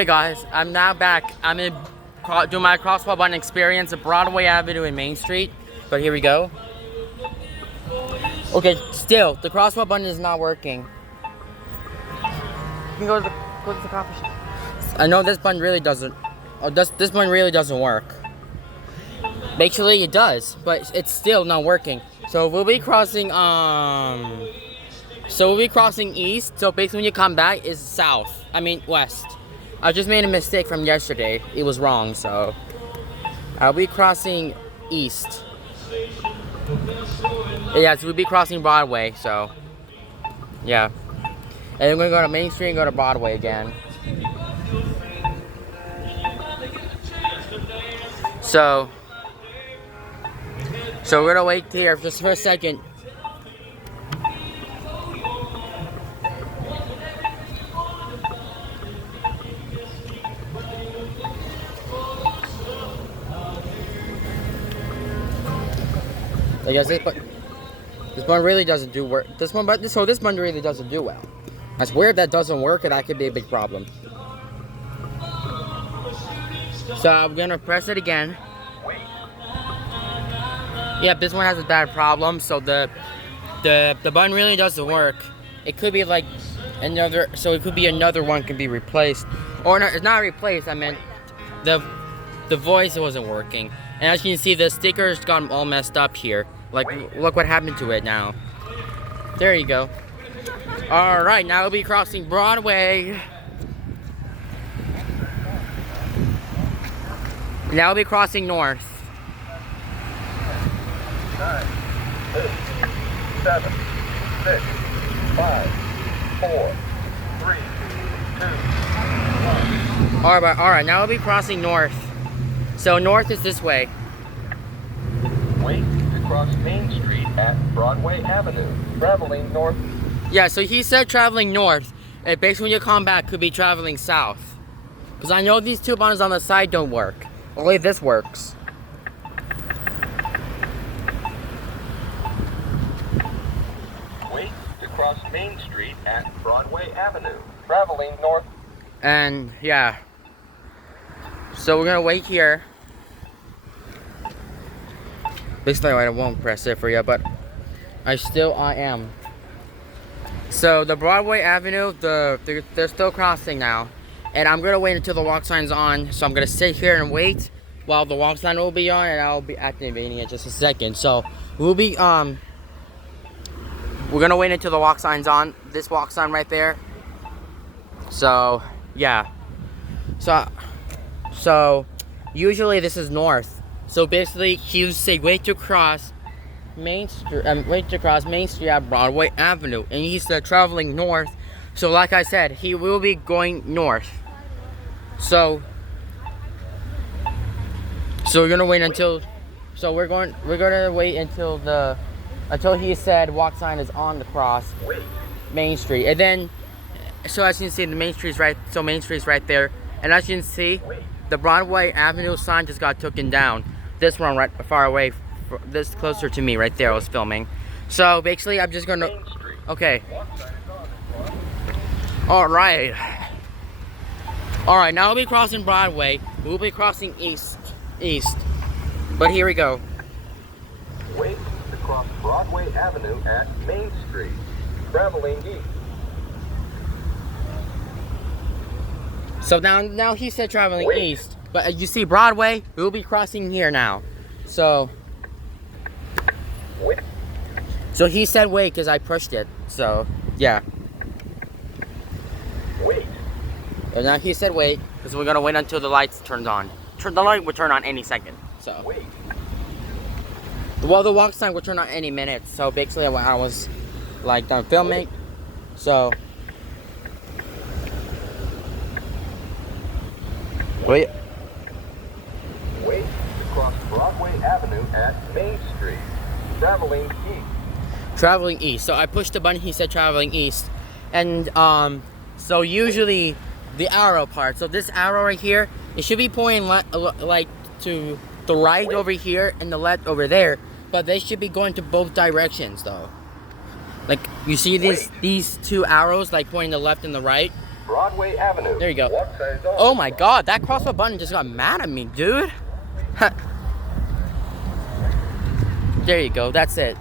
Hey guys, I'm now back. I'm in do my crosswalk button experience at Broadway Avenue and Main Street. But here we go. Okay, still the crosswalk button is not working. You can go to the coffee shop. I know this button really doesn't. Oh, this button really doesn't work. Actually, it does, but it's still not working. So we'll be crossing. So we'll be crossing east. So basically, when you come back, is south. I mean west. I just made a mistake from yesterday. It was wrong, so I'll be crossing east. Yeah, so we'll be crossing Broadway, so yeah. And we're gonna go to Main Street and go to Broadway again. So we're gonna wait here just for a second. I guess this one really doesn't do work. This one really doesn't do well. That's weird that doesn't work, and that could be a big problem. So I'm gonna press it again. Yeah, this one has a bad problem. So the button really doesn't work. It could be like another. So it could be another one can be replaced, or not. It's not replaced. I meant the voice wasn't working. And as you can see, the sticker's gotten all messed up here. Like, look what happened to it now. There you go. Alright, now we'll be crossing Broadway. Now we'll be crossing north. 9, 8, 7, 6, 5, 4, 3, 2, 1. Alright, now we'll be crossing north. So north is this way. Wait to cross Main Street at Broadway Avenue, traveling north. Yeah, so he said traveling north. And basically when you come back, could be traveling south. Because I know these two buttons on the side don't work. Only this works. Wait to cross Main Street at Broadway Avenue, traveling north. And yeah. So we're gonna wait here. Basically, I won't press it for you, but I am. So the Broadway Avenue, they're still crossing now, and I'm gonna wait until the walk sign's on. So I'm gonna sit here and wait while the walk sign will be on, and I'll be activating it just a second. So we're gonna wait until the walk sign's on. This walk sign right there. So yeah. So usually this is north. So basically, he would say, wait to cross Main Street at Broadway Avenue, and he said traveling north. So like I said, he will be going north. So we're gonna wait until. So we're gonna wait until he said walk sign is on the cross Main Street, and then so as you can see, the Main Street's right. So Main Street's right there, and as you can see, the Broadway Avenue sign just got taken down. This one right far away, this closer to me right there I was filming. So basically I'm just gonna, okay. Alright, now we'll be crossing Broadway. We'll be crossing east. But here we go. Wait to cross Broadway Avenue at Main Street, traveling east. So now he said traveling east. But you see Broadway, we'll be crossing here now. So he said wait because I pushed it. So yeah. Wait. And now he said wait because we're gonna wait until the lights turns on. The light will turn on any second. So wait. Well, the walk sign will turn on any minute. So basically I was like done filming. So wait. Wait to cross Broadway Avenue at Main Street, traveling east. Traveling east. So I pushed the button, he said traveling east. And so usually the arrow part. So this arrow right here, it should be pointing like to the right over here and the left over there. But they should be going to both directions though. Like you see these two arrows like pointing the left and the right. Broadway Avenue. There you go. What says on? Oh my god, that crosswalk button just got mad at me, dude. There you go, that's it.